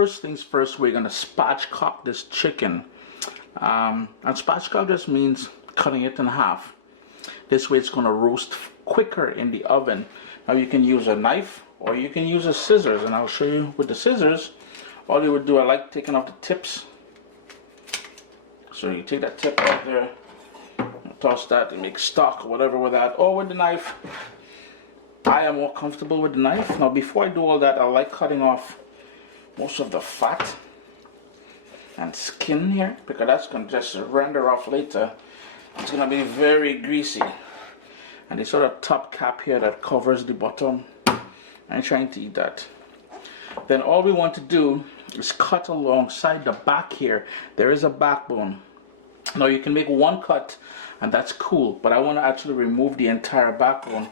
first things first, we're going to spatchcock this chicken. And spatchcock just means cutting it in half. This way it's going to roast quicker in the oven. Now you can use a knife or you can use a scissors, and I'll show you with the scissors. All you would do, I like taking off the tips. So you take that tip out there, toss that and make stock or whatever with that, or with the knife. I am more comfortable with the knife. Now before I do all that, I like cutting off most of the fat and skin here, because that's going to just render off later. It's going to be very greasy. And the sort of top cap here that covers the bottom, I'm trying to eat that. Then all we want to do is cut alongside the back here. There is a backbone. Now you can make one cut and that's cool, but I want to actually remove the entire backbone.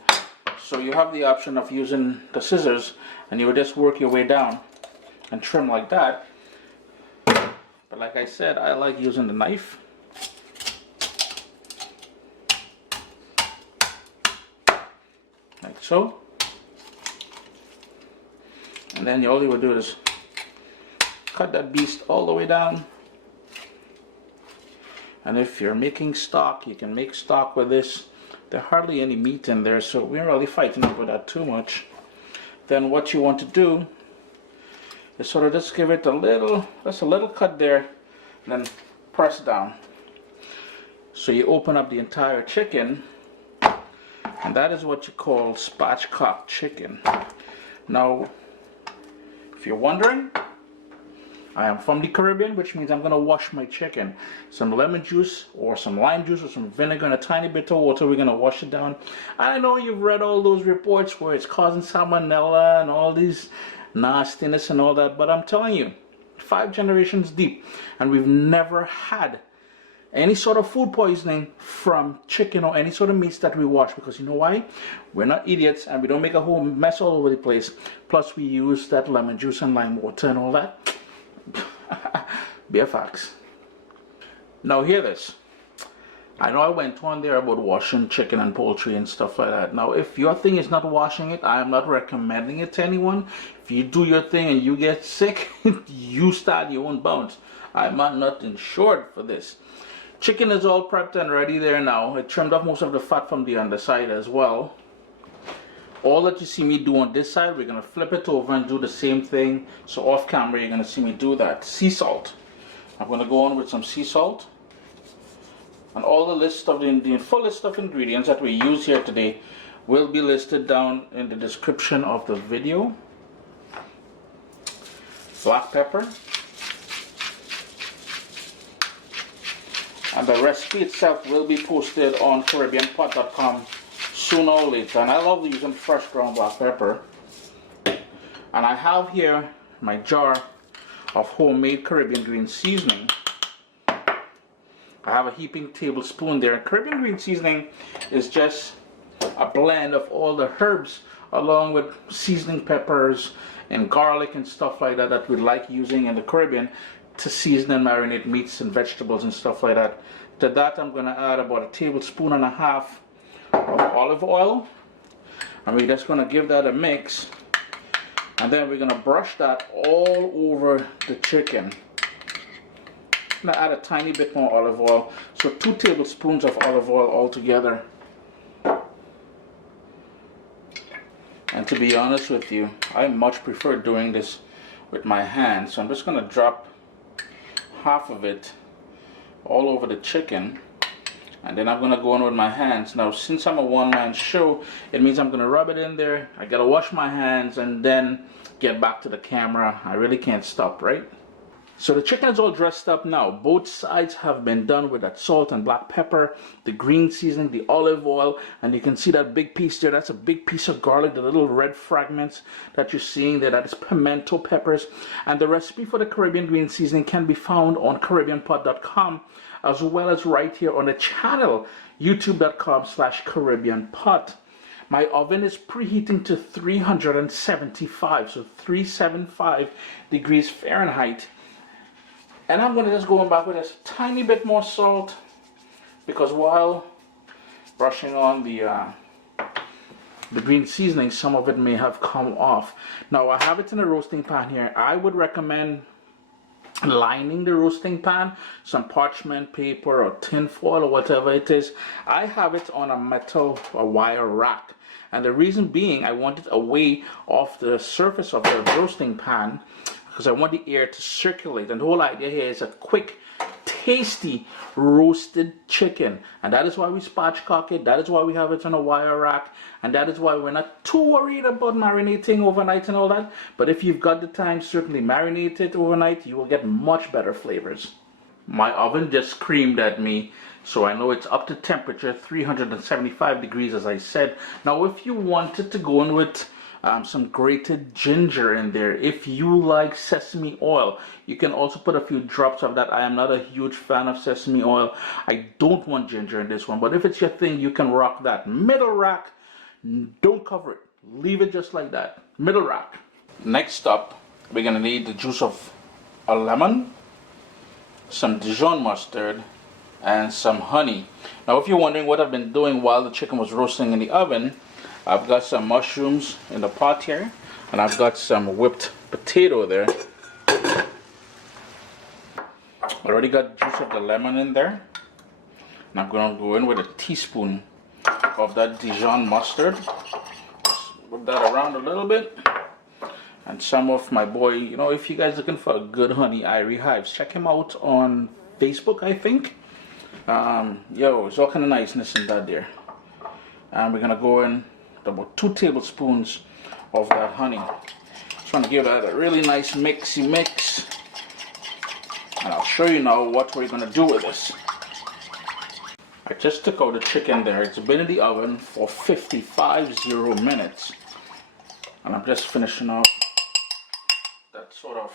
So you have the option of using the scissors, and you would just work your way down and trim like that. But like I said, I like using the knife. Like so. And then all you would do is cut that beast all the way down. And if you're making stock, you can make stock with this. There's hardly any meat in there, so we're not really fighting over that too much. Then what you want to do is sort of just give it a little cut there, and then press down. So you open up the entire chicken, and that is what you call spatchcock chicken. Now, if you're wondering, I am from the Caribbean, which means I'm going to wash my chicken. Some lemon juice or some lime juice or some vinegar and a tiny bit of water. We're going to wash it down. I know you've read all those reports where it's causing salmonella and all these nastiness and all that, but I'm telling you, 5 generations deep, and we've never had any sort of food poisoning from chicken or any sort of meats that we wash, because you know why? We're not idiots and we don't make a whole mess all over the place. Plus we use that lemon juice and lime water and all that. Bare facts. Now hear this. I know I went on there about washing chicken and poultry and stuff like that. Now if your thing is not washing it, I am not recommending it to anyone. If you do your thing and you get sick, you start your own bounce. I'm not insured for this. Chicken is all prepped and ready there now. I trimmed off most of the fat from the underside as well. All that you see me do on this side, we're going to flip it over and do the same thing. So off camera, you're going to see me do that. Sea salt. I'm going to go on with some sea salt. And all the list of the full list of ingredients that we use here today will be listed down in the description of the video. Black pepper. And the recipe itself will be posted on CaribbeanPot.com sooner or later. And I love using fresh ground black pepper. And I have here my jar of homemade Caribbean green seasoning. I have a heaping tablespoon there. Caribbean green seasoning is just a blend of all the herbs along with seasoning peppers and garlic and stuff like that that we like using in the Caribbean to season and marinate meats and vegetables and stuff like that. To that I'm going to add about 1.5 tablespoons of olive oil, and we're just going to give that a mix, and then we're going to brush that all over the chicken. I'm going to add a tiny bit more olive oil, so 2 tablespoons of olive oil altogether. And to be honest with you, I much prefer doing this with my hands, so I'm just going to drop half of it all over the chicken, and then I'm going to go on with my hands. Now since I'm a one-man show, it means I'm going to rub it in there, I gotta wash my hands, and then get back to the camera. I really can't stop, right? So the chicken is all dressed up now. Both sides have been done with that salt and black pepper, the green seasoning, the olive oil, and you can see that big piece there. That's a big piece of garlic, the little red fragments that you're seeing there. That is pimento peppers. And the recipe for the Caribbean green seasoning can be found on CaribbeanPot.com, as well as right here on the channel, youtube.com/CaribbeanPot. My oven is preheating to 375, so 375 degrees Fahrenheit. And I'm going to just go back with a tiny bit more salt, because while brushing on the the green seasoning, some of it may have come off. Now I have it in a roasting pan here. I would recommend lining the roasting pan, some parchment paper or tin foil or whatever it is. I have it on a metal or wire rack, and the reason being I want it away off the surface of the roasting pan because I want the air to circulate, and the whole idea here is a quick, tasty roasted chicken, and that is why we spatchcock it. That is why we have it on a wire rack, and that is why we're not too worried about marinating overnight and all that. But if you've got the time, certainly marinate it overnight. You will get much better flavors. My oven just screamed at me, so I know it's up to temperature 375 degrees, as I said. Now if you wanted to go in with some grated ginger in there, if you like sesame oil, you can also put a few drops of that. I am not a huge fan of sesame oil. I don't want ginger in this one, but if it's your thing, you can rock that. Middle rack, don't cover it, leave it just like that. Middle rack. Next up, we're gonna need the juice of a lemon, some Dijon mustard, and some honey. Now if you're wondering what I've been doing while the chicken was roasting in the oven, I've got some mushrooms in the pot here, and I've got some whipped potato there. Already got juice of the lemon in there, and I'm going to go in with a teaspoon of that Dijon mustard. Just whip that around a little bit, and some of my boy, you know, if you guys are looking for a good honey, Irie Hives, check him out on Facebook, I think. It's all kind of niceness in that there. And we're gonna go in about 2 tablespoons of that honey. Just want to give that a really nice mixy mix, and I'll show you now what we're gonna do with this. I just took out the chicken there. It's been in the oven for 55 minutes, and I'm just finishing off that sort of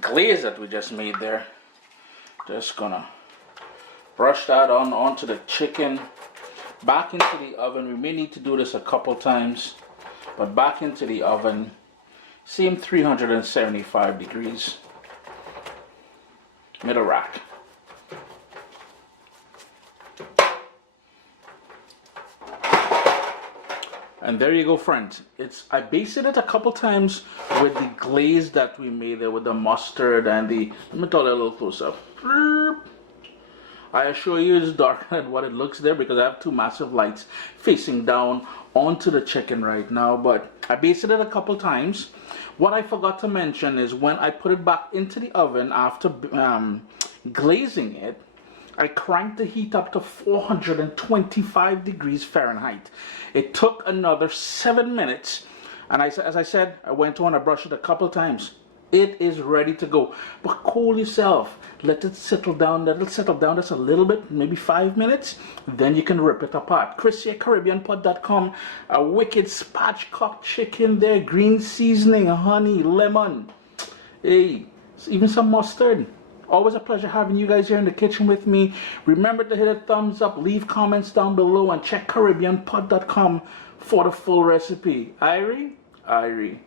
glaze that we just made there. Just gonna brush that onto the chicken. Back into the oven. We may need to do this a couple times, but back into the oven, same 375 degrees, middle rack. And there you go, friends. I basted it a couple times with the glaze that we made there with the mustard and the, let me tell you a little close up. I assure you it's darker than what it looks there because I have 2 massive lights facing down onto the chicken right now, but I basted it a couple times. What I forgot to mention is when I put it back into the oven after glazing it, I cranked the heat up to 425 degrees Fahrenheit. It took another 7 minutes, and as I said, I went on, I brushed it a couple times. It is ready to go. But cool yourself. Let it settle down. Let it settle down just a little bit, maybe 5 minutes. Then you can rip it apart. ChrisCaribbeanPot.com. A wicked spatchcock chicken there. Green seasoning, honey, lemon. Hey, even some mustard. Always a pleasure having you guys here in the kitchen with me. Remember to hit a thumbs up, leave comments down below, and check CaribbeanPot.com for the full recipe. Irie.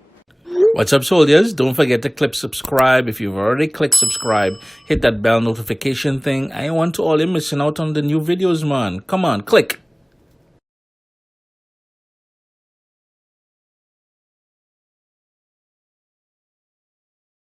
What's up, soldiers? Don't forget to click subscribe. If you've already clicked subscribe, hit that bell notification thing. I want to all you missing out on the new videos, man. Come on, click.